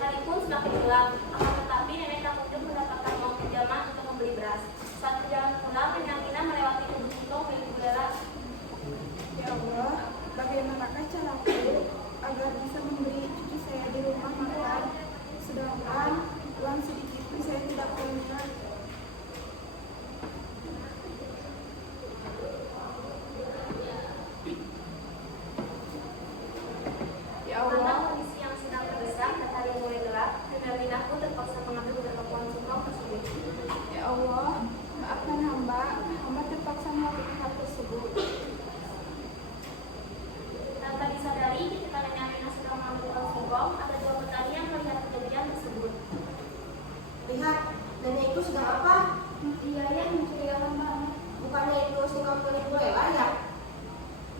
Hari pun semakin gelap, akan tetapi nenek tak kunjung mendapatkan uang pinjaman untuk membeli beras. Saat perjalanan pulang, nenek Aminah melewati kebun singkong milik Bu Lela. Ya Allah, bagaimanakah caraku agar bisa memberi cucu saya di rumah makan, sedangkan uang sedikit pun saya tidak punya. Ya Karena Allah, kondisi yang sedang terdesak dan hari yang mulai gelap, nenek Aminah pun terpaksa mengambil beberapa pohon singkong tersebut. ya Allah, maafkan hamba terpaksa melakukan hal tersebut. Tanpa disadari, ketika nenek Aminah sedang mengambil pohon singkong, ada dua petani yang melihat kejadian tersebut. Lihat, nenek itu sedang apa? Iya ya, mencurigakan banget. Bukannya itu singkong milik Bu Lela ya?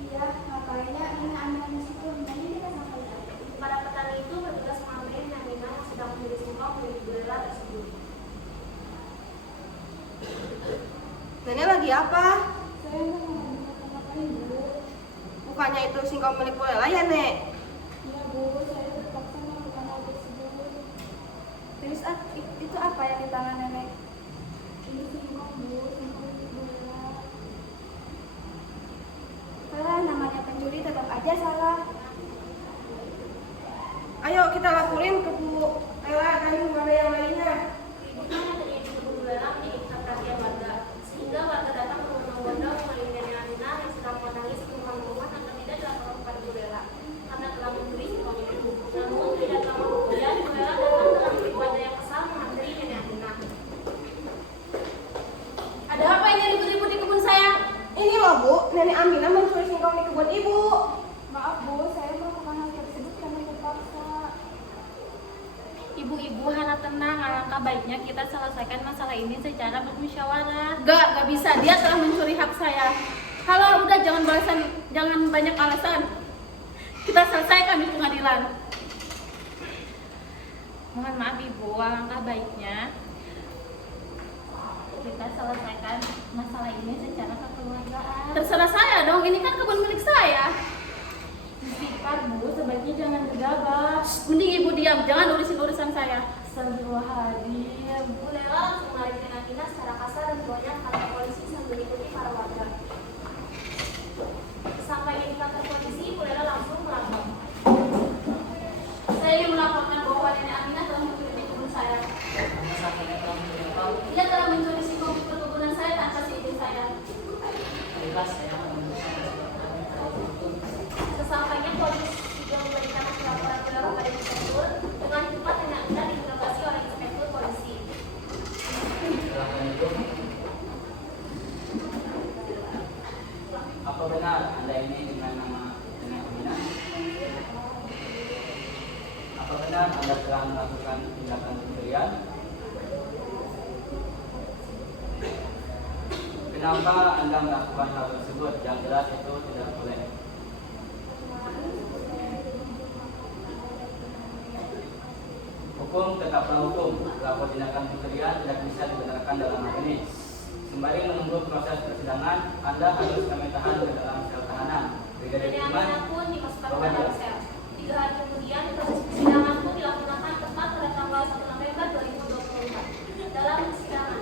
Iya, makanya ini ambil di situ, nanti kita sampai. Para petani itu bertugas mengambil nenek Aminah yang sedang membeli singkong milik Bu Lela tersebut. Nenek lagi apa? Saya nggak mau ngapa-ngapain, Bu. Bukannya itu singkong milik Bu Lela ya, Nek? Iya, Bu, saya terpaksa melakukan hal tersebut. Terus itu apa yang di tangan nenek? Ini singkong, Bu, singkong Bu Lela. Salah, namanya pencuri tetap aja salah. Ayo kita laporin ke Bu Lela dan kepada yang lainnya. Keributan yang terjadi di kebun Bu Lela menjadi pusat perhatian warga, sehingga warga datang berbondong-bondong mengelilingi nenek Aminah yang sedang menangis memohon agar tidak dilaporkan kepada Bu Lela karena telah mencuri singkong itu. Namun tidak lama kemudian Bu Lela datang dengan wajah yang kesal menghampiri nenek Aminah. Ada apa ini ribut-ribut di kebun saya? Ini loh Bu, Nenek Aminah mencuri singkong di kebun Ibu. Maaf, Bu, saya melakukan hal tersebut karena terpaksa. Ibu-ibu harap tenang, alangkah baiknya kita selesaikan masalah ini secara bermusyawarah. Gak bisa, dia telah mencuri hak saya. Kalau udah jangan banyak alasan. Kita selesaikan di pengadilan. Mohon maaf ibu, alangkah baiknya kita selesaikan masalah ini secara kekeluargaan. Terserah saya dong, ini kan kebun milik saya. Istighfar bu, sebaiknya jangan gegabah. Mending ibu diam, jangan urusan saya. Astagfirullahaladzim. Bu Lela langsung menarik nenek Aminah secara kasar dan membawanya ke kantor polisi sambil diikuti para warga. Sesampainya di kantor polisi, Bu Lela langsung melapor. Saya ingin melaporkan bahwa nenek Aminah telah mencuri di kebun saya. Dia telah mencuri singkong di perkebunan saya tanpa seizin saya. Sesampainya polisi juga memberikan laporan Bu Lela pada inspektur. Dengan cepat nenek Aminah diinterogasi oleh inspektur polisi. Apa benar Anda ini dengan nama Nenek Aminah? Apa benar Anda telah melakukan tindakan pencurian? Kenapa Anda melakukan hal tersebut? Yang jelas itu tidak boleh. Hukum tetaplah hukum. Pelaku tindakan pencurian tidak bisa dibenarkan dalam hal ini. Sembari menunggu proses persidangan, Anda harus kami tahan ke dalam sel tahanan. Brigadir Nenek Iman, Aminah pun dimasukkan ke Bapak dalam Jas. sel. 3 hari kemudian, proses persidangan pun dilaksanakan tepat pada tanggal 1 November 2024. Dalam persidangan,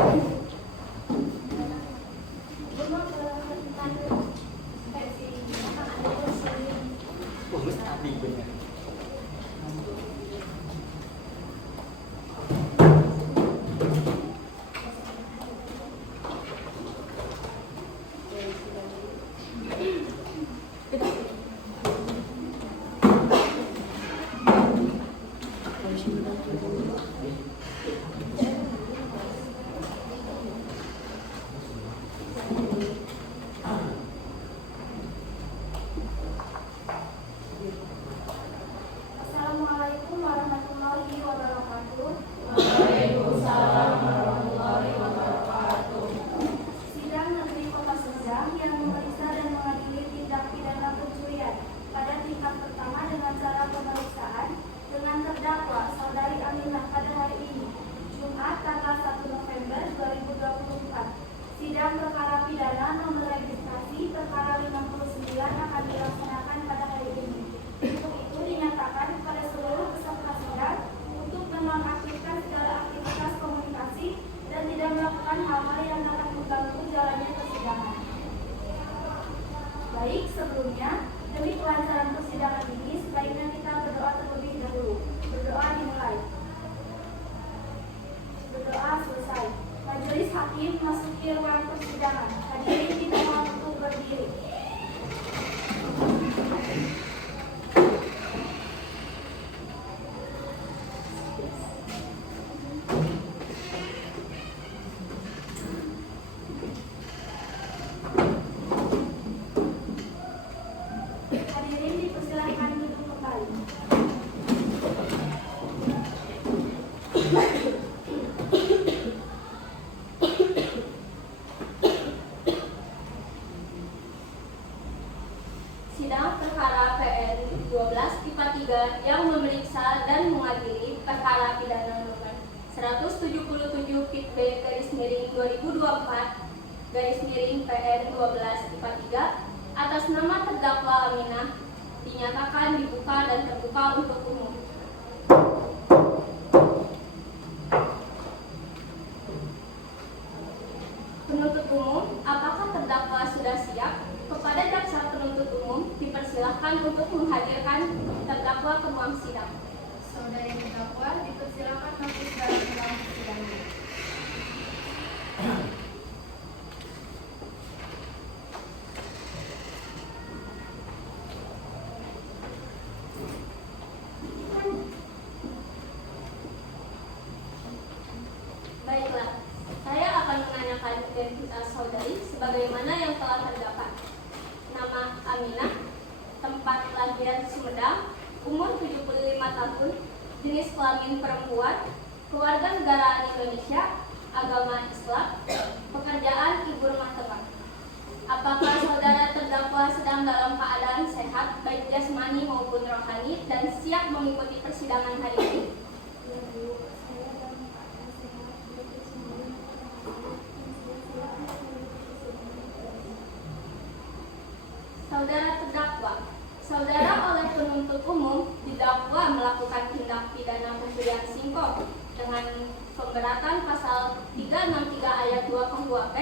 Tadi benar. Assalamualaikum warahmatullahi wabarakatuh. Sidang Negeri Kota Serdang yang memeriksa dan mengadili tindak pidana pencurian pada tingkat pertama dengan cara pemeriksaan dengan terdakwa Saudari Aminah pada hari ini, Jumat tanggal 1 November 2024. Sidang perkara pidana nomor registrasi perkara 59 akan dilaksanakan pada hari ini. Untuk itu dinyatakan kepada seluruh peserta sidang untuk menonaktifkan segala aktivitas komunikasi dan tidak melakukan hal-hal yang dapat mengganggu jalannya persidangan. Baik, sebelumnya demi kelancaran persidangan ini sebaiknya kita berdoa terlebih dahulu. Berdoa dimulai. Berdoa selesai. Majelis hakim masuki ruang persidangan. Hadirin dimohon untuk berdiri. Hadirin dipersilakan duduk kembali. Sidang perkara PN 12 IPA 3 yang memeriksa dan mengadili perkara pidana nomor 177 Pit B /2024 PN 12 IPA 3 atas nama terdakwa Aminah dinyatakan dibuka dan terbuka untuk umum. Penuntut umum, apakah terdakwa sudah siap? Kepada jaksa penuntut umum dipersilahkan untuk menghadirkan terdakwa ke ruang sidang. Saudari terdakwa dipersilakan masuk dalam ruang persidangan. Baiklah, saya akan menanyakan identitas saudari sebagaimana yang telah terdapat. Nama Aminah, tempat lahir Sumedang, umur 75 tahun, jenis kelamin perempuan, keluarga negaraan Indonesia, agama Islam, pekerjaan ibu rumah tangga. Apakah saudara terdakwa sedang dalam keadaan sehat, baik jasmani maupun rohani, dan siap mengikuti persidangan hari ini? Saudara terdakwa, saudara oleh penuntut umum didakwa melakukan tindak pidana pencurian singkong dengan pemberatan pasal 363 ayat 2 KUHP.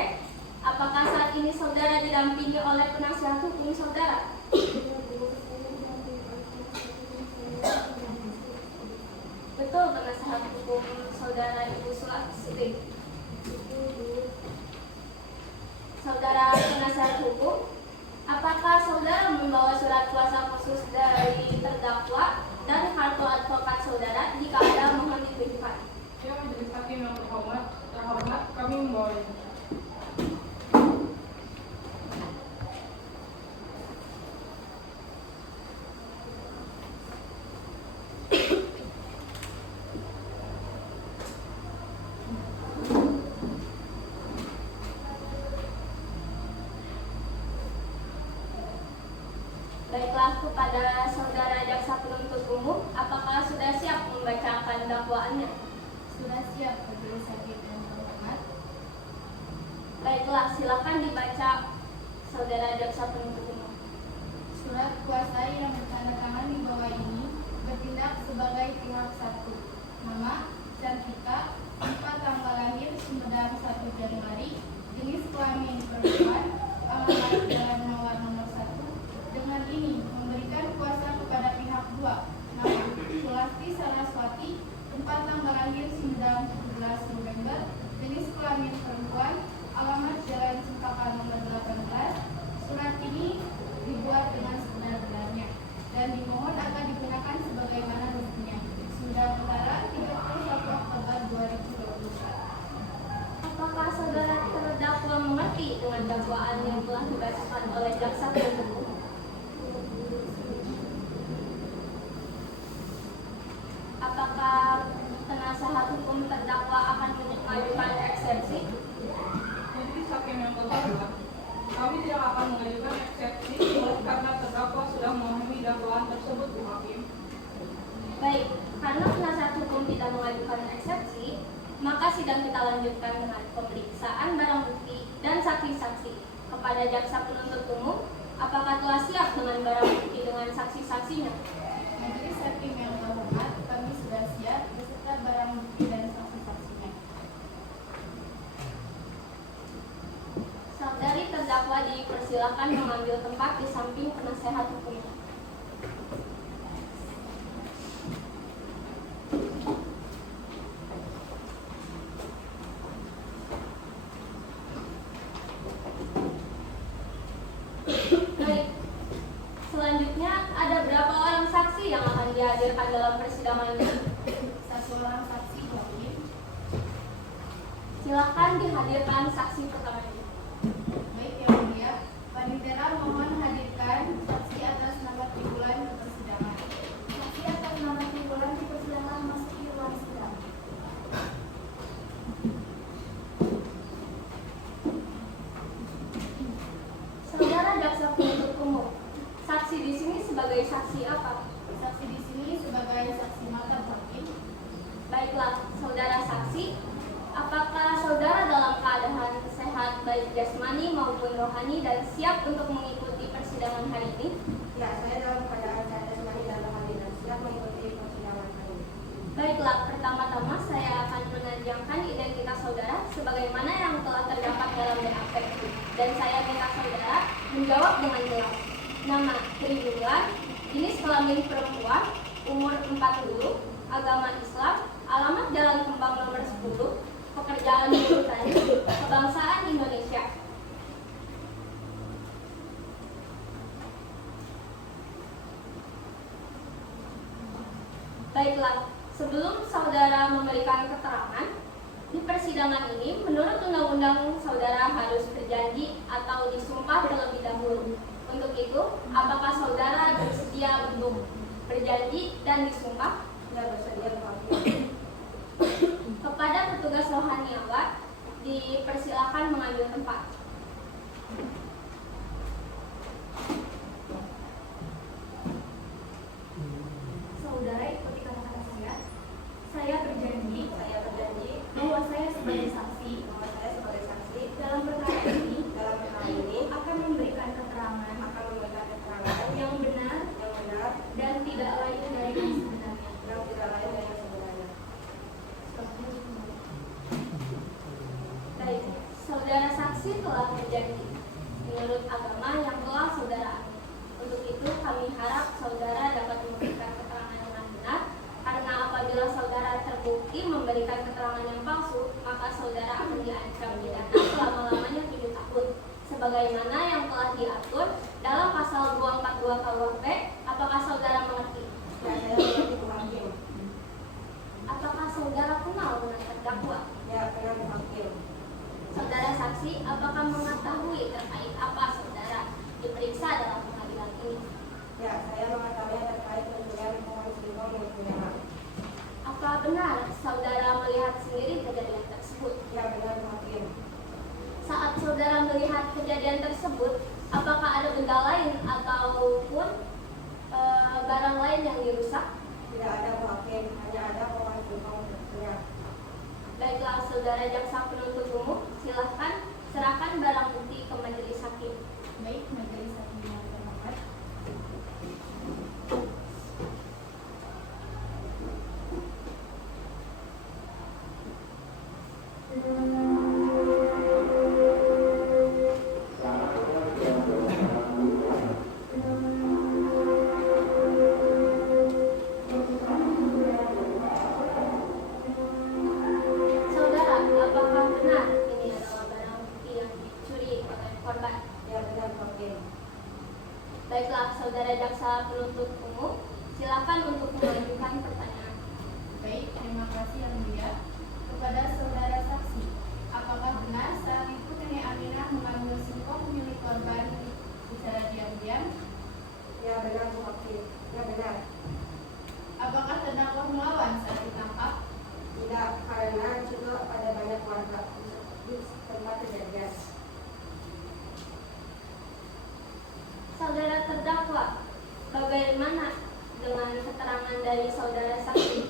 Apakah saat ini saudara didampingi oleh penasihat hukum saudara? Betul, penasihat hukum saudara Ibu Sulastri. Saudara penasihat hukum, apakah saudara membawa surat kuasa khusus dari terdakwa dan kartu advokat saudara jika ada mohon ditunjukkan? Ya, majelis hakim yang terhormat, kami membawanya. Baiklah, kepada saudara jaksa penuntut umum, apakah sudah siap membacakan dakwaannya? Sudah siap, majelis hakim yang terhormat. Baiklah, silakan dibaca saudara jaksa penuntut umum. Surat kuasa yang bertandatangan di bawah ini bertindak sebagai pihak satu. Nama, Cantika, tempat tanggal lahir Sumedang 1 Januari, jenis kelamin perempuan, alamat Jalan Mawar nomor 1. Dengan ini memberikan kuasa kepada pihak 2. Nama Sulasti Saraswati, tempat tanggal lahir Sumedang 17 November, jenis kelamin perempuan, alamat Jalan Cempaka nomor 18. Surat ini dibuat dengan sebenar-benarnya dan dimohon agar digunakan sebagaimana mestinya. Sunda Utara, 31 Oktober 2021. Apakah saudara terdakwa mengerti dengan dakwaan yang telah dibacakan oleh jaksa penuntut umum? Apakah penasehat hukum terdakwa akan mengajukan eksepsi? Majelis Hakim yang berbahagia, kami tidak akan mengajukan eksepsi karena terdakwa sudah memahami dakwaan tersebut, Bu Hakim. Baik, karena penasihat hukum tidak mengajukan eksepsi, maka sidang kita lanjutkan dengan pemeriksaan barang bukti dan saksi-saksi. Kepada jaksa penuntut umum, apakah telah siap dengan barang bukti dengan saksi-saksinya? Majelis Hakim yang terhormat, kami sudah siap beserta barang bukti dan saksi-saksinya. Saudari terdakwa dipersilakan mengambil tempat di samping penasehat hukum. Baik, selanjutnya ada berapa orang saksi yang akan dihadirkan dalam persidangan ini? 1 orang saksi, Bu Hakim. Silakan dihadirkan saksi pertama ini. Baik, Yang Mulia, Panitera mohon hadirkan saksi atas nama Tribulan ke persidangan. Saksi atas nama Tribulan di persidangan masuki ruang sidang. Saudara jaksa penuntut umum, saksi di sini sebagai saksi apa? Saksi di sini sebagai saksi mata, Bu Hakim. Baiklah, saudara saksi, apakah saudara dalam keadaan sehat baik jasmani maupun rohani dan siap untuk mengikuti persidangan hari ini? Ya, saya dalam keadaan sehat jasmani dan rohani dan siap mengikuti persidangan hari ini. Baiklah, pertama-tama saya akan menanyakan identitas saudara sebagaimana yang telah terdapat dalam BAP. Dan saya minta saudara menjawab dengan jelas. Nama Tribulan, jenis kelamin perempuan, umur 40, agama Islam, alamat Jalan Kembang nomor 10, pekerjaan buruh tani, kebangsaan Indonesia. Baiklah, sebelum saudara memberikan keterangan, di persidangan ini menurut undang-undang saudara harus berjanji atau disumpah terlebih dahulu. Untuk itu, apakah saudara bersedia untuk berjanji dan disumpah? Ya, bersedia, Bu Hakim. Kepada petugas rohaniawan, dipersilakan mengambil tempat. Saudara ikuti kata-kata saya. Saya berjanji bahwa saya sebagai saksi dalam perkara ini akan memberikan keterangan yang benar dan tidak lain dari yang sebenarnya. Baik, saudara saksi telah berjanji menurut agama yang telah saudara amini. Untuk itu kami harap saudara dapat memberikan keterangan dengan benar, karena apabila saudara terbukti memberikan keterangan yang palsu, maka saudara akan diancam pidana selama-lamanya 7 tahun, sebagaimana yang telah diatur dalam pasal 242 KUHP. Apakah saudara mengerti? Ya, saya mengerti, Bu Hakim. Apakah saudara kenal dengan terdakwa? Ya, benar, Bu Hakim. Saudara saksi, apakah mengetahui terkait apa saudara diperiksa dalam pengadilan ini? Ya, saya mengetahui terkait pencurian pohon singkong milik negara. Apa benar saudara melihat sendiri kejadian tersebut? Ya, benar, Bu Hakim. Saat saudara melihat kejadian tersebut, apakah ada benda lain ataupun barang lain yang dirusak? Tidak ada, Bu Hakim. Hanya ada pohon singkong tersenyap. Baiklah, saudara jaksa penuntut umum, silahkan serahkan barang bukti ke majelis hakim. Baik, Majelis Hakim yang terhormat. kepada jaksa penuntut umum. Silakan untuk mengajukan pertanyaan. Baik, terima kasih yang mulia. Kepada saudara saksi, apakah benar saat itu Nenek Aminah mengambil singkong milik korban secara diam-diam? Ya benar Bu Hakim, ya benar. Apakah terdakwa melawan saat ditangkap? Tidak, karena juga ada banyak warga di tempat kejadian. Saudara terdakwa, bagaimana dengan keterangan dari saudara saksi?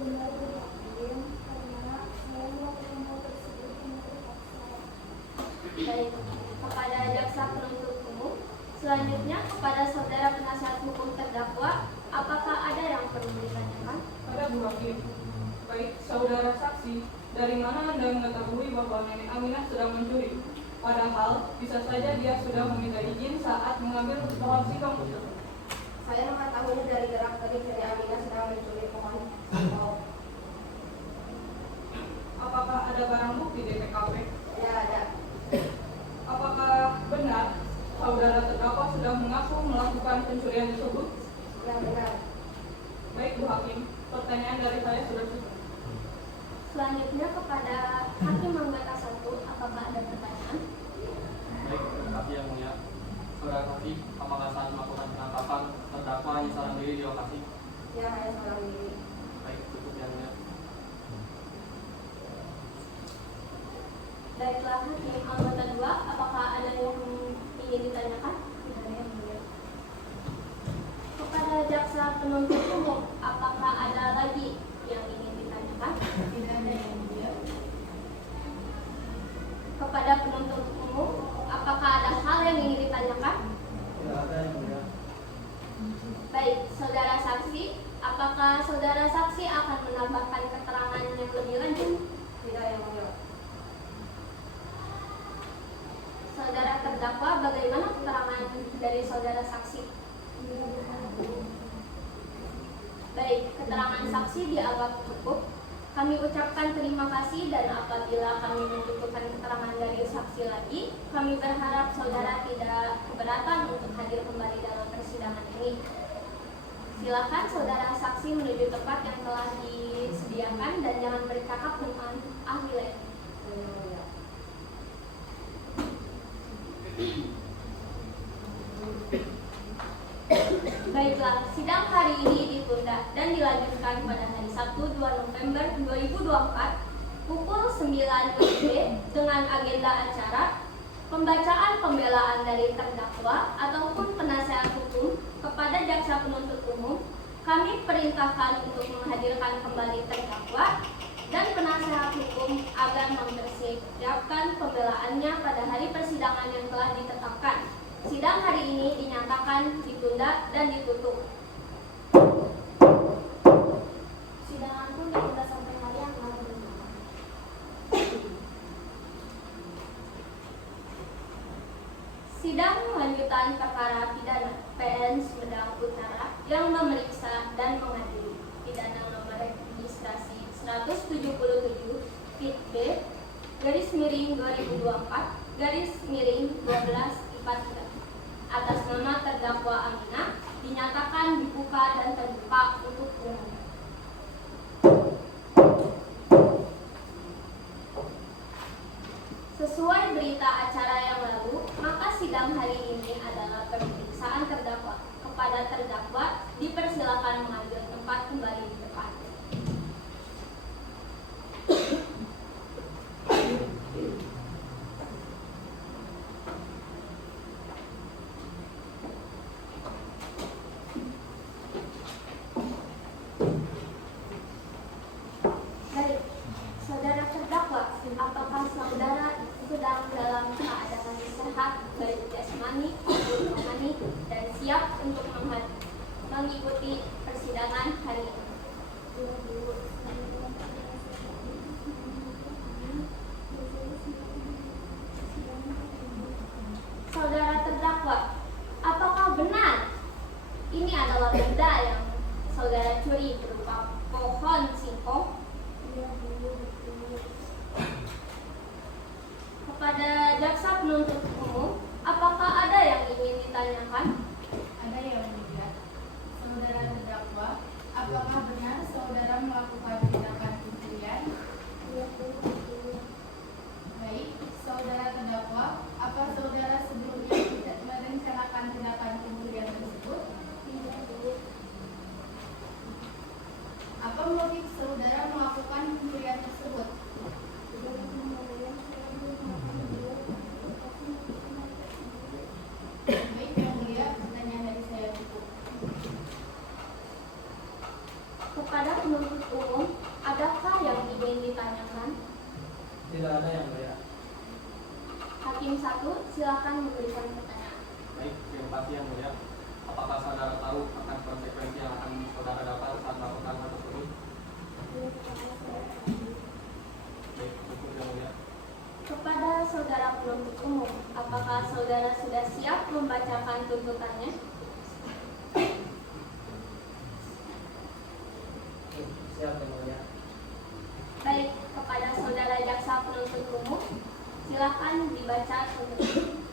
Benar Bu Hakim, karena saya melakukan hal tersebut untuk terpaksa. Baik, kepada jaksa penuntut umum. Selanjutnya kepada saudara penasihat hukum terdakwa, apakah ada yang perlu ditanyakan? Ada Bu Hakim. Baik, saudara saksi, dari mana Anda mengetahui bahwa Nenek Aminah sedang mencuri? Padahal bisa saja dia sudah meminta izin saat mengambil pohon singkong tersebut. Saya mengetahuinya dari gerak tadi Nenek Aminah sedang mencuri pohon singkong. Apakah ada barang bukti di TKP? Ya ada. Apakah benar saudara terdakwa sudah mengaku melakukan pencurian tersebut? Ya benar. Baik Bu Hakim, pertanyaan dari saya sudah cukup. Selanjutnya kepada Hakim Anggota 1, apakah ada pertanyaan? Baik, terima kasih yang mulia. Saudara saksi, apakah saat melakukan penangkapan terdakwa hanya seorang diri di lokasi? Ya hanya seorang diri. Baik, cukup yang mulia. Baiklah Hakim Anggota 2, apakah ada yang ingin ditanyakan? Tidak ada yang mulia. Kepada jaksa penuntut umum, apakah ada lagi yang ingin ditanyakan? Tidak ada yang mulia. Kepada penuntut umum, apakah ada hal yang ingin ditanyakan? Tidak ada yang mulia. Baik, saudara saksi, apakah saudara saksi akan menambahkan keterangan yang lebih lanjut? Tidak yang mulia. Saudara terdakwa, bagaimana keterangan dari saudara saksi? Baik, keterangan saksi dianggap cukup. Kami ucapkan terima kasih dan apabila kami membutuhkan keterangan dari saksi lagi, kami berharap saudara tidak keberatan untuk hadir kembali dalam persidangan ini. Silakan saudara saksi menuju tempat yang telah disediakan dan jangan bercakap dengan ahli lain. Baiklah, sidang hari ini ditunda dan dilanjutkan pada hari Sabtu 2 November 2024 pukul 9 WIB dengan agenda acara pembacaan pembelaan dari terdakwa ataupun penasihat hukum kepada jaksa penuntut umum. Kami perintahkan untuk menghadirkan kembali terdakwa dan penasihat hukum agar mempersiapkan pembelaannya pada hari persidangan yang telah ditetapkan. Sidang hari ini dinyatakan ditunda dan ditutup. Sidangan pun ditunda sampai hari yang akan datang. Sidang lanjutan perkara pidana PN Sumedang Utara yang memeriksa dan mengadili pidana nomor registrasi 177 PIT B /2024/12/43 atas nama terdakwa Aminah dinyatakan dibuka dan terbuka untuk umum. Sesuai berita acara yang lalu, maka sidang hari ini adalah pemeriksaan terdakwa. Kepada terdakwa dipersilakan mengambil tempat kembali di depan. Baik, saudara terdakwa, apakah saudara sedang dalam keadaan sehat baik jasmani maupun rohani dan siap untuk mengikuti persidangan hari ini? Saudara terdakwa, apakah benar ini adalah benda yang saudara curi berupa pohon singkong? Kepada jaksa penuntut umum, apakah ada yang ingin ditanyakan? Ada yang Apakah benar saudara melakukan tindakan pencurian? Baik, saudara terdakwa, apa saudara sebelumnya tidak merencanakan tindakan pencurian tersebut? Apa motif saudara melakukan pencurian tersebut? Baik, Yang Mulia, pertanyaan dari saya cukup. Kepada penuntut umum, adakah yang ingin ditanyakan? Tidak ada yang mulia. Hakim 1, silakan memberikan pertanyaan. Baik, terima kasih yang mulia. Apakah saudara tahu akan konsekuensi yang akan saudara dapat saat melakukan hal tersebut? Baik, cukup yang mulia. Kepada saudara penuntut umum, apakah saudara sudah siap membacakan tuntutannya? Siap yang mulia. Baik, kepada saudara jaksa penuntut umum, silakan dibaca tuntutan.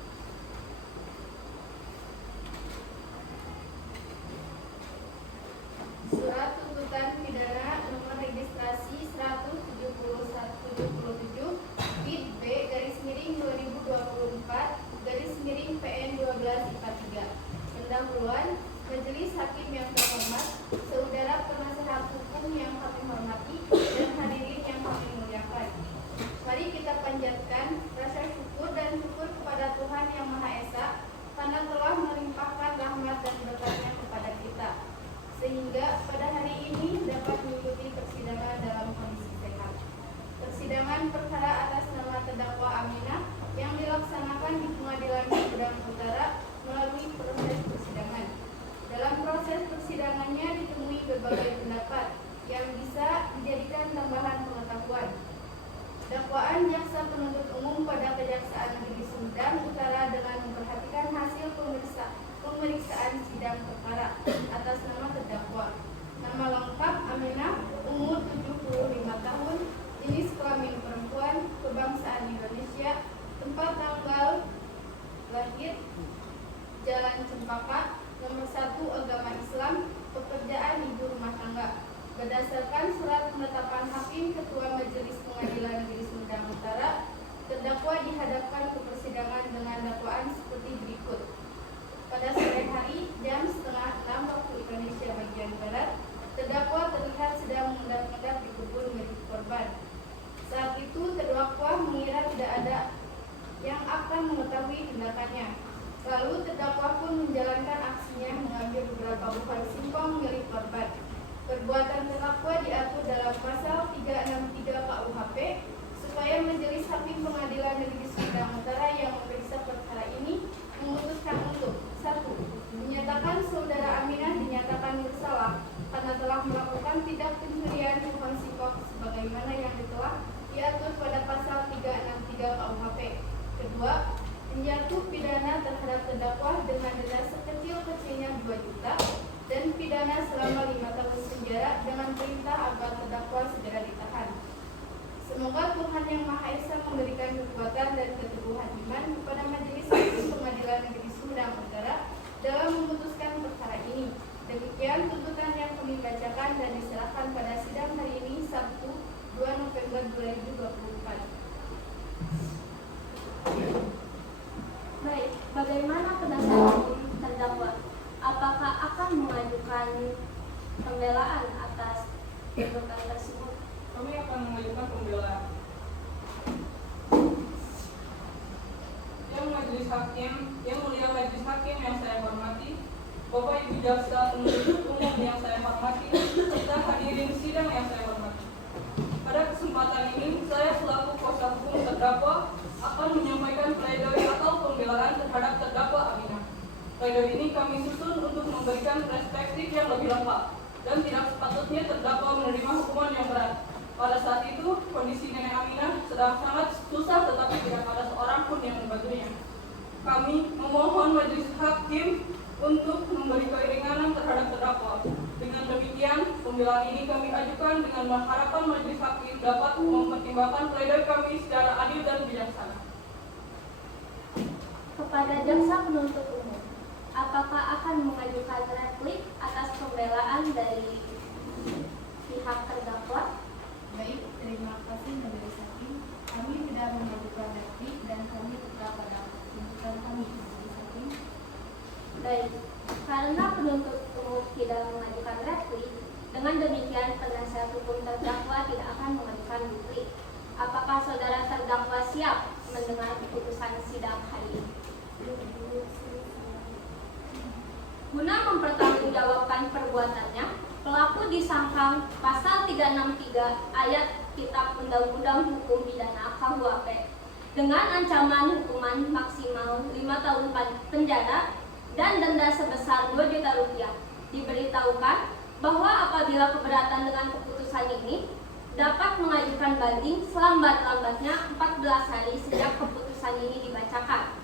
Surat tuntutan pidana nomor registrasi 17177 bid B /2024/PN 1243. Pendahuluan, Majelis Hakim yang terhormat, saudara penasehat hukum yang kami hormati, dan hadirin yang kami muliakan. Mari kita panjatkan rasa syukur dan syukur kepada Tuhan Yang Maha Esa karena telah melimpahkan rahmat dan berkatnya kepada kita, sehingga pada hari ini dapat mengikuti persidangan dalam kondisi sehat. Persidangan perkara atas nama terdakwa Aminah yang dilaksanakan di Pengadilan Negeri Sumedang Utara melalui proses persidangan. Dalam proses persidangannya ditemui berbagai pendapat yang bisa dijadikan tambahan pengetahuan. Dakwaan jaksa penuntut umum pada Kejaksaan Negeri Sumedang Utara dengan memperhatikan hasil pemeriksaan sidang perkara atas nama terdakwa. Nama lengkap Aminah, umur 75 tahun, jenis kelamin perempuan, kebangsaan Indonesia, tempat tanggal lahir Jalan Cempaka, nomor 1 agama Islam, pekerjaan ibu rumah tangga. Berdasarkan surat penetapan Hakim Ketua Majelis Pengadilan Negeri Sumedang Utara, terdakwa dihadapkan ke persidangan dengan dakwaan seperti berikut. Pada sore hari jam 5:30 waktu Indonesia bagian Barat, terdakwa terlihat sedang mengendap-endap di kebun milik korban. Saat itu terdakwa mengira tidak ada yang akan mengetahui tindakannya. Lalu terdakwa pun menjalankan aksinya mengambil beberapa buah singkong milik korban. Perbuatan terdakwa diatur dalam pasal 363 KUHP supaya Majelis Hakim Pengadilan Negeri Sumedang Utara yang memeriksa perkara ini memutuskan untuk 1. Menyatakan saudara Aminah dinyatakan bersalah karena telah melakukan tindak pencurian pohon singkong sebagaimana yang telah diatur pada pasal 363 KUHP. Kedua, menjatuh pidana terhadap terdakwa dengan denda sekecil-kecilnya 2 juta dan pidana selama 5 tahun penjara dengan perintah agar terdakwa segera ditahan. Semoga Tuhan Yang Maha Esa memberikan kekuatan dan keteguhan iman kepada Majelis Hakim Pengadilan Negeri Sumedang Utara dalam memutuskan perkara ini. Demikian tuntutan yang kami bacakan dan diserahkan pada sidang hari ini Sabtu 2 November 2024. Baik, bagaimana pendapat terdakwa? Apakah akan mengajukan pembelaan atas tuntutan tersebut? Kami akan mengajukan pembelaan. Yang mulia Majelis Hakim yang saya hormati, Bapak Ibu Jaksa Penuntut Umum yang saya hormati, serta hadirin sidang yang saya hormati. Pada kesempatan ini, saya selaku kuasa hukum terdakwa akan menyampaikan pledoi atau pembelaan terhadap terdakwa Aminah. Pledoi ini kami susun untuk memberikan perspektif yang lebih lengkap dan tidak sepatutnya terdakwa menerima hukuman yang berat. Pada saat itu, kondisi nenek Aminah sedang sangat susah tetapi tidak ada seorang pun yang membantunya. Kami memohon Majelis Hakim untuk memberi keringanan terhadap terdakwa. Dengan demikian, pembelaan ini kami ajukan dengan mengharapkan Majelis Hakim dapat mempertimbangkan pledoi kami secara adil dan bijaksana. Kepada jaksa penuntut umum, apakah akan mengajukan replik atas pembelaan dari pihak terdakwa? Baik, terima kasih Majelis Hakim. Kami tidak mengajukan replik dan kami tetap pada tuntutan kami, Majelis Hakim. Baik, karena penuntut umum tidak mengajukan replik, dengan demikian penasihat hukum terdakwa tidak akan mengajukan replik. Apakah saudara terdakwa siap mendengar keputusan sidang hari ini? Guna mempertanggungjawabkan perbuatannya, pelaku disangka pasal 363 ayat Kitab Undang-Undang Hukum Pidana KUHP dengan ancaman hukuman maksimal 5 tahun penjara dan denda sebesar 2 juta rupiah. Diberitahukan bahwa apabila keberatan dengan keputusan ini, dapat mengajukan banding selambat-lambatnya 14 hari sejak keputusan ini dibacakan.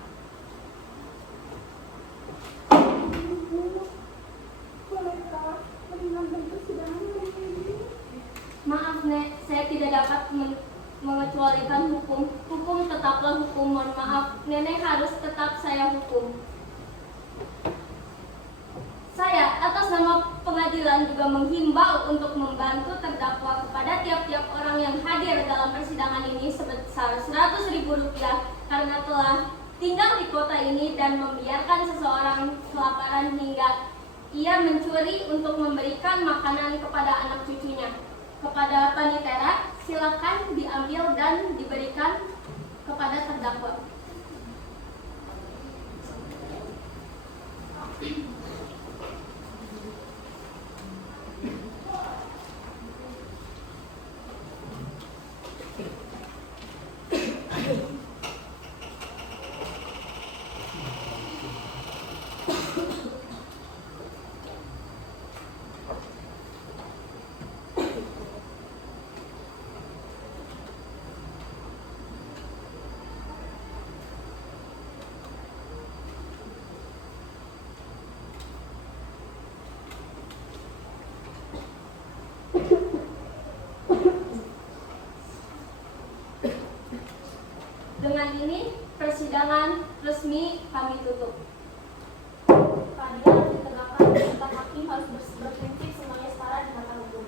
Bolehkah meringankan persidangan hari ini? Maaf Nek, saya tidak dapat mengecualikan hukum. Hukum tetaplah hukum, mohon maaf. Nenek harus tetap saya hukum. Saya atas nama pengadilan juga menghimbau untuk membantu terdakwa kepada tiap-tiap orang yang hadir dalam persidangan ini sebesar Rp100.000 karena telah tinggal di kota ini dan membiarkan seseorang kelaparan hingga ia mencuri untuk memberikan makanan kepada anak cucunya. Kepada panitera, silakan diambil dan diberikan kepada terdakwa. Dengan ini, persidangan resmi kami tutup. Keadilan ditegakkan, setiap hakim harus berprinsip semuanya setara di mata hukum.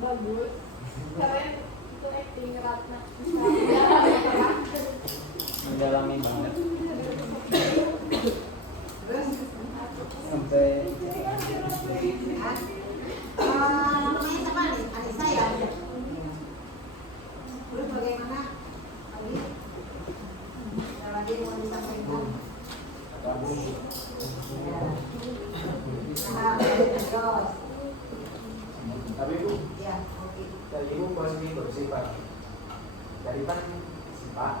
Bagus, keren itu acting Ratna. Mendalami banget. Sampai namanya siapa nih? Adik saya. Terus bagaimana? Tadi ada lagi yang mau disampaikan. Nah, terus. Tapi Bu, Ya, oke. dari Ibu posisi bersifat dari kan sifat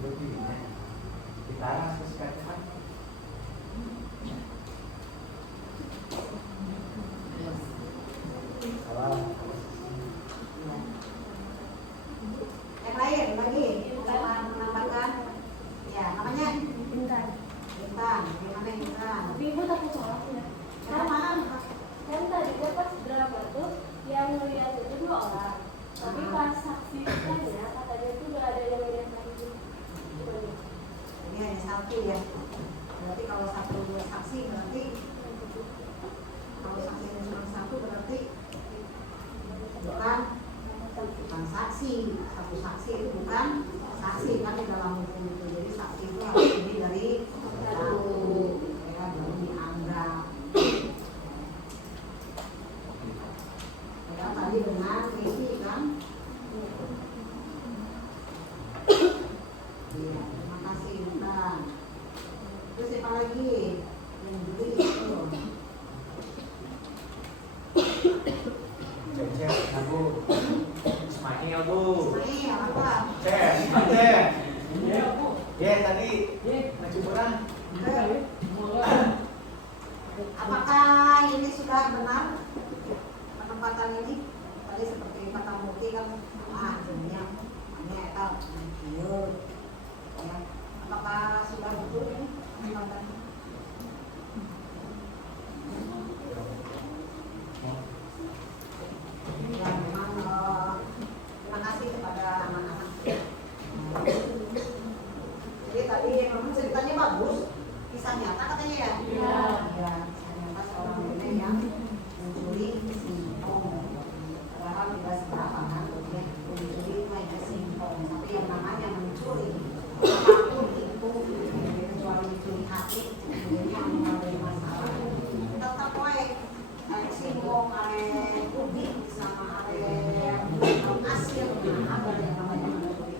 begini kita sesuaikan salah Yang lain lagi, menambahkan saksi itu bukan saksi kan di dalam hukum itu. Jadi saksi itu harus lebih dari satu, ya, baru dianggap. Ya, tadi dengan isi kan. Iya, terima kasih Bang. Terus siapa lagi yang juri itu? Cek, Bu. Ismail, Bu. Ismail apa? Cek, Cek. Ya, tadi maju kurang. Apakah ini sudah benar penempatan ini? Tadi seperti Pak Mukti kan jenisnya ini eta ya. Apakah sudah betul ini penempatan? Ya memang terima kasih kepada anak-anak. Jadi tadi memang ceritanya bagus, kisah nyata katanya ya. Iya. Ya, kisah nyata seorang nenek yang mencuri singkong. Padahal tidak seberapa kan, mencuri hanya singkong. Tapi yang namanya mencuri apapun itu, kecuali mencuri hati, ini yang mengalami masalah. Tetap wae singkong, udik sama asir, ada yang namanya mencuri.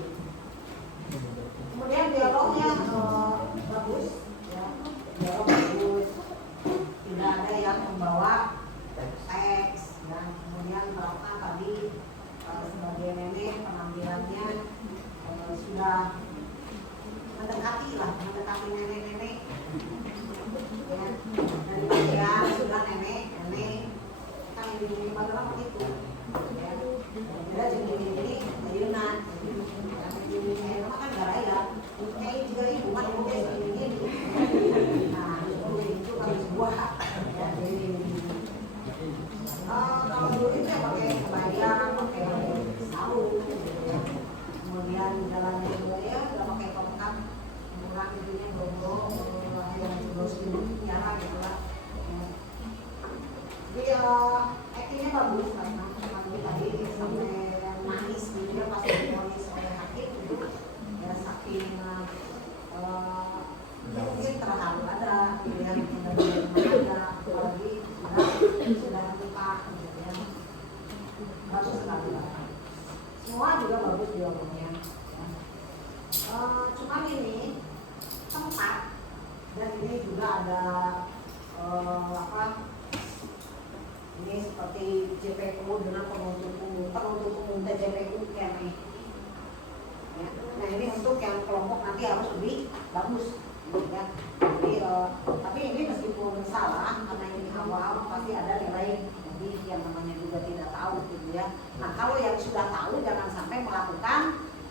Kemudian dialognya bagus, ya, dialog bagus, tidak ada yang membawa teks, ya. Kemudian Bapak tadi sebagai nenek penampilannya sudah mendekati nenek-nenek, ya. Dari bagian sudah nenek kan ini padahal begitu, ya. Tidak jadi ayunan. Ini kan garaya, kayak juga ibu kan ibu kayak gini. Nah, itu kan sebuah ya, jadi kalau dulu itu ya pakai kebaya, pakai sarung, ya. Kemudian jalannya juga ya udah pakai tongkat, murah itunya gombro, yang terus diara gitu lah. Jadi aktingnya bagus karena tadi sampai nangis gitu ya pas diponis oleh hakim itu ya saking mungkin terharu ada yang ada apalagi sudah lupa gitu ya. Bagus sekali Bapak. Semua juga bagus dialognya ya. Cuman ini tempat dan ini juga ada ini seperti JPU dengan penuntut umum dan JPU kami. Ya. Nah ini untuk yang kelompok nanti harus lebih bagus, ya. Jadi, tapi ini meskipun salah karena ini awal pasti ada nilai jadi yang namanya juga tidak tahu, gitu ya. Nah kalau yang sudah tahu jangan sampai melakukan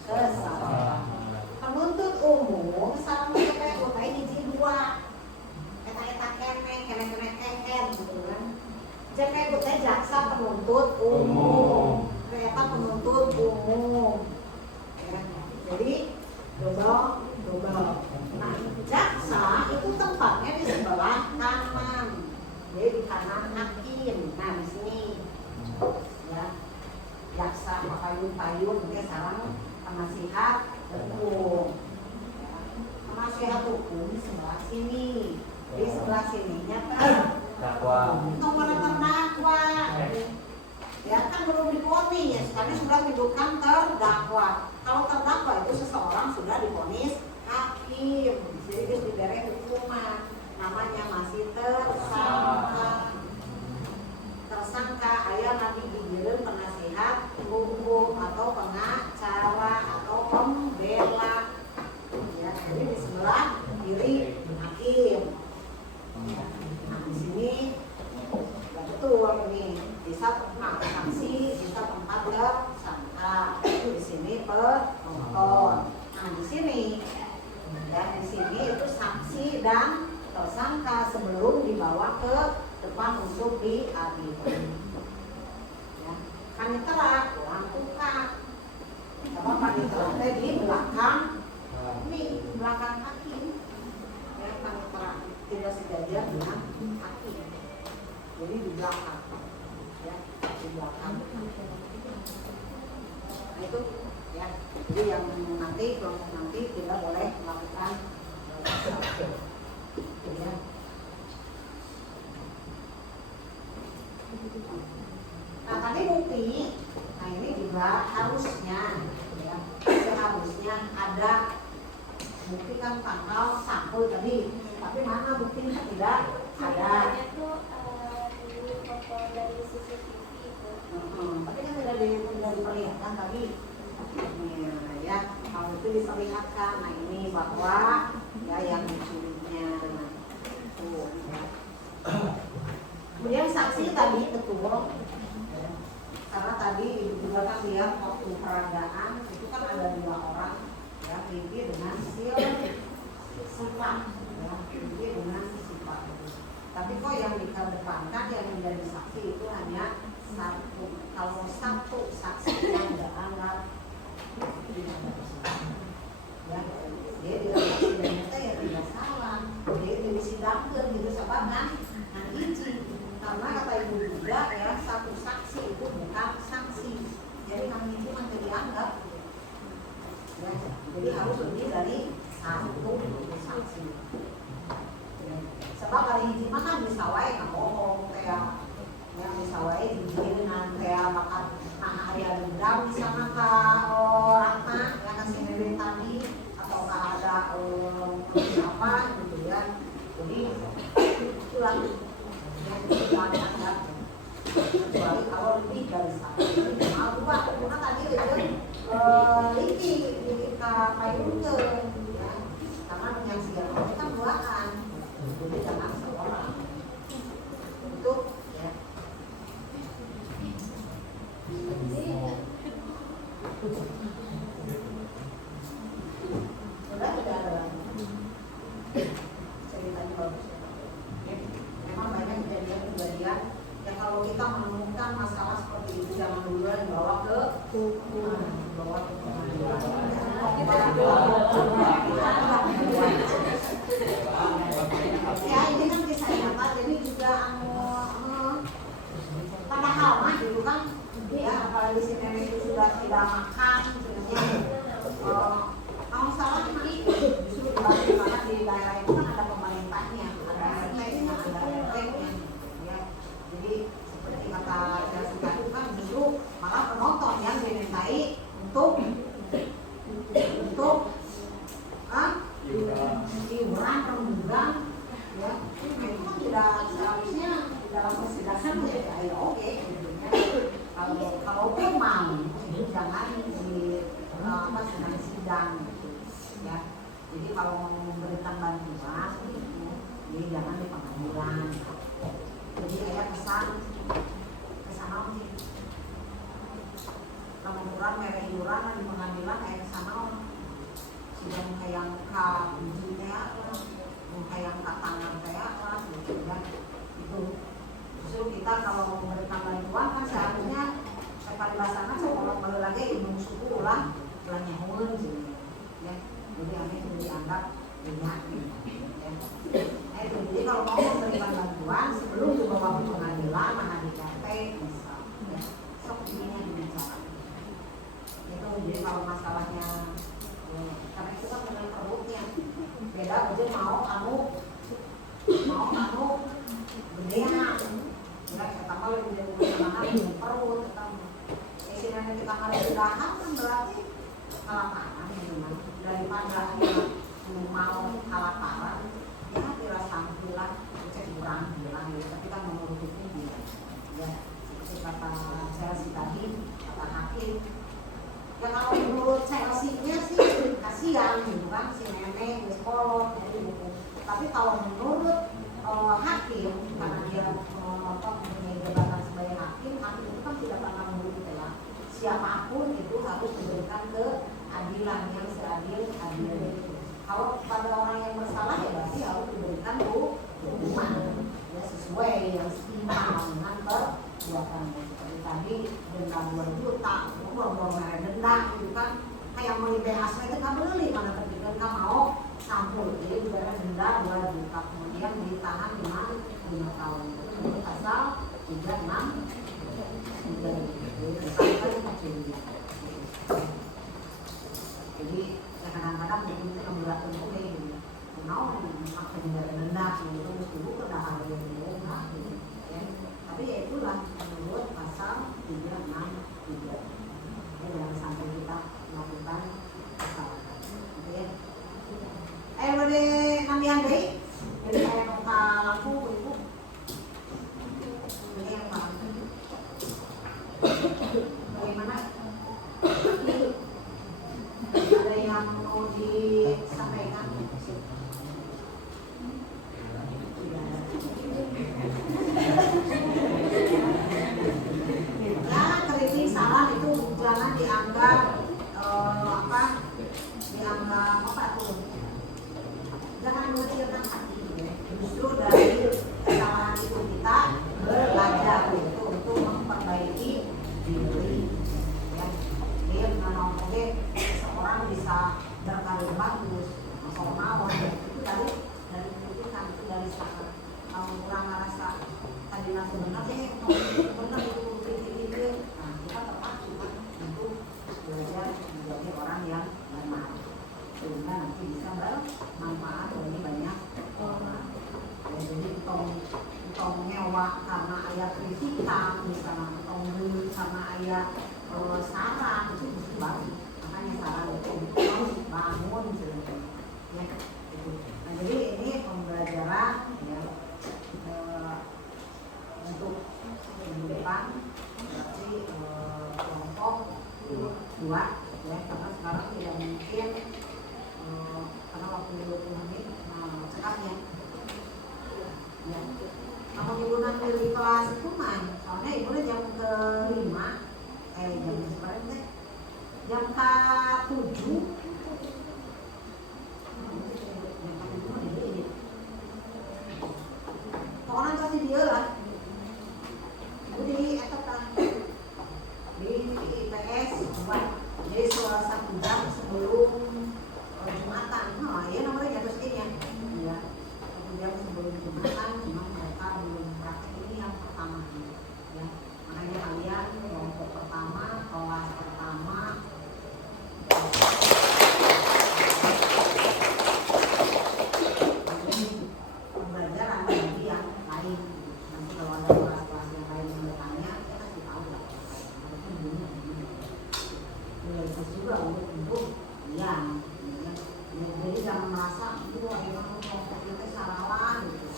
kesalahan. Penuntut umum salah JPU, nah ini J2, eta kene gitu kan. JPU teh jaksa penuntut umum, ternyata penuntut umum, ya. Jadi double. Nah jaksa itu tempatnya di sebelah kanan, jadi di kanan hakim. Nah di sini, ya jaksa payung, dia sekarang penasihat hukum, ya. Penasihat hukum di sebelah sini, di sebelah sininya nomor terdakwa, ya kan belum diponis, kami sudah menunjukkan terdakwa. Kalau terdakwa itu seseorang sudah diponis hakim, jadi harus diberi hukuman, namanya masih tersangka ayah nanti digiring penasihat hukum atau pengacara atau pembela, ya. Jadi di sebelah kiri hakim. Nah di sini betul ini bisa tempat saksi, bisa tempat tersangka. Itu di sini penonton. Nah di sini, ya di sini itu saksi dan tersangka sebelum dibawa ke depan untuk diadili. Ya, panitera, orang tukang. Apa panitera di belakang, ini belakang hakim. Ya panitera tidak sejajar dengan hakim. Jadi di belakang, ya di belakang. Nah itu ya, jadi yang nanti kelompok nanti tidak boleh melakukan ya. Nah tadi bukti, nah ini juga harusnya ya, seharusnya ada bukti kan tanggal 1 tadi, tapi mana buktinya tidak ada. Itu di foto dari CCTV itu. Tapi kan tidak diperlihatkan tadi. Nah, ya kalau itu diperlihatkan, nah ini bahwa ya yang dicurinya tuh. Ya. Kemudian saksi tadi betul, karena tadi juga kan dia waktu peragaan itu kan ada 2 orang ya, Vivi dengan Siva ya, Vivi dengan Siva. Tapi kok yang dikedepankan yang menjadi saksi itu hanya 1. Kalau 1 saksi yang dianggap ya, dia disidangkan ya tidak salah, dia disidangkan gitu sebabnya nah izin, karena kata ibu juga ya 1 saksi itu bukan saksi, jadi hanya itu masih dianggap ya, jadi harus lebih dari 1 saksi ya. Sebab kali izin mah kan bisa wae bohong kayak ya bisa wae izin kayak bakat nah aya dendam di sana ka orang ya kasih nenek tadi atau ada apa gitu ya, jadi itulah yang dianggap kecuali kalau lebih dari 1 minimal 2 karena tadi itu liki kita payungkeun ya, karena yang siapa itu kan 2-an, jadi jangan 1 orang untuk ya. Sudah tidak ada ceritanya bagus ya. Memang banyak kejadian-kejadian yang kalau kita menemukan masalah seperti itu jangan dulu dibawa ke hukum, dibawa ke pengadilan. Ya ini kan kisah nyata, jadi juga padahal mah gitu kan ya, apalagi si nenek itu sudah tidak makan sebenarnya kalau salah mah justru dibagi karena di daerah itu kan ada pemerintahnya, ada RT-nya, ada RT-nya ya, jadi seperti kata Jessica itu kan justru malah penonton yang dimintai untuk iuran rembulan ya, itu kan tidak seharusnya di dalam persidangan ya oke kalau mau itu jangan di sedang sidang ya, jadi kalau mau memberikan bantuan itu jadi jangan di pengadilan, jadi ayah kesan kesana sih laporan mereka iuran di pengadilan ayah kesana sidang kayak ujinya kayak tangan kayak lah gitu ya, itu justru kita kalau memberikan bantuan kan seharusnya sekali basahkan sekolah kembali lagi ilmu suku ulang nyahuan gitu ya, jadi aneh itu dianggap penyakit ya. Itu jadi kalau mau memberikan bantuan sebelum dibawa ke pengadilan mana di KP bisa ya, sok ininya dibicara itu. Jadi kalau masalahnya ya, karena itu kan dengan perutnya beda, jadi mau kamu gedean ya, kita malah lebih dari mana perut isinya kita malah sudahan kan berarti kelaparan memang, daripada mau kelaparan ya dirasa bilang cek kurang bilang ya, tapi kan menurut itu ya seperti kata saya sih tadi, kata hakim ya kalau menurut seksinya sih kasihan gitu kan si nenek sekolah jadi buku, tapi kalau menurut hakim karena dia mempunyai jabatan sebagai hakim itu kan tidak pernah menurut ya, siapapun itu harus diberikan keadilan yang seadil-adilnya. Kalau pada orang yang bersalah ya berarti harus diberikan hukuman ya sesuai yang setimpal dengan perbuatannya. Seperti tadi denda 2 juta, umur denda itu kan kayak melibeh asma itu kan beli mana ketika nggak mau sampul, jadi juga denda 2 juta kemudian ditahan 5 tahun. Itu pasal 36 sampai tinggal rendah itu mesti bukan hal yang enggak gitu ya. Tapi ya itulah menurut pasal 363 ya, jangan sampai kita melakukan kesalahan gitu ya. Boleh nambihan deh, jadi saya buka lampu ibu ini yang mana bagaimana ada yang mau disampaikan? Ya, kritik salah itu jangan dianggap dianggap apa tuh? Jangan mengecilkan hati. Justru dari kesalahan itu kita belajar untuk memperbaiki diri. Ya, dia memang seorang bisa berkarir bagus, somawan itu dari kritikan itu dari saat kurang rasa tadi sebenarnya benar itu kritik. Nah, kita terpacu untuk belajar menjadi orang yang benar sehingga nanti bisa bermanfaat bagi banyak orang. Ya, jadi tong ngewa karena ayat kritikan, misalnya tong beli karena ayat saran itu mesti balik. Makanya saran itu harus bangun sebenarnya. Ya, gitu. Nah, jadi ini pembelajaran ya untuk minggu depan berarti kelompok 2 ya, karena sekarang tidak mungkin karena waktu 20 menit cekapnya ya. Kalau ibu nanti di kelas itu main, soalnya ibu jam ke-5 jam sebenarnya jam ke-7 pokoknya kasih dia lah ibu di etekan di IPS jadi 1 jam sebelum Jumatan. Nah, ya nomornya jatuh segini ya. 1 jam sebelum Jumatan, cuma mereka belum praktek ini yang pertama ya. Makanya kalian kelompok pertama, kelas pertama pembelajaran bagi yang lain. Nanti kalau ada kelas-kelas yang lain yang bertanya, saya kasih tahu lah. Harusnya begini. Itu juga untuk yang jadi jangan merasa itu emang kelompok kita salah gitu.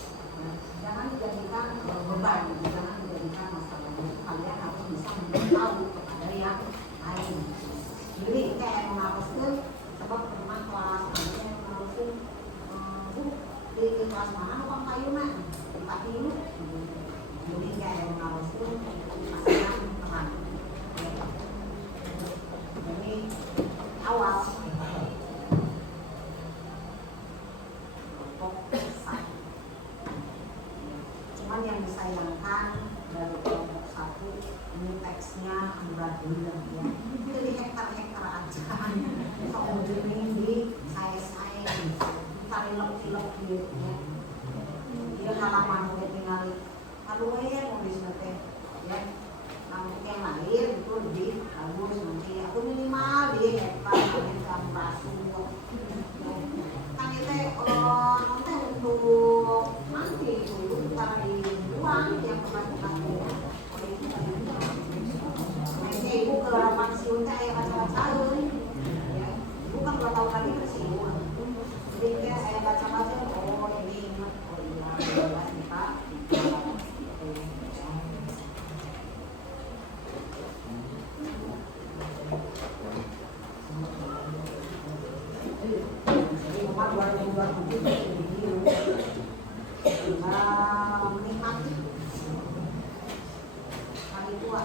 Jangan dijadikan beban, jangan dijadikan masalah. Kalian harus bisa memberitahu kepada yang lain. Jadi kayak mengharuskan sebab pernah kelas ada yang mengharuskan di kelas mana bukan kayunan tapi ini jadi kayak mengharuskan masalah terang. Jadi awal cuman yang disayangkan dari kelompok 1 ini teksnya amburadul ya, jadi hektar-hektar aja sok ujian di saya cari lok-lok gitu ya, dia halaman udah tinggal aduh ya nulis nanti ya, nanti yang lain itu lebih bagus nanti aku minimal di hektar nanti kamu basuh kan itu nanti untuk nanti itu karena di ruang yang pernah nanti ibu ke pensiun saya baca-baca ya, ibu kan 2 tahun lagi pensiun jadi saya baca-baca oh ini oh iya jelas nih Pak menikmati hari tua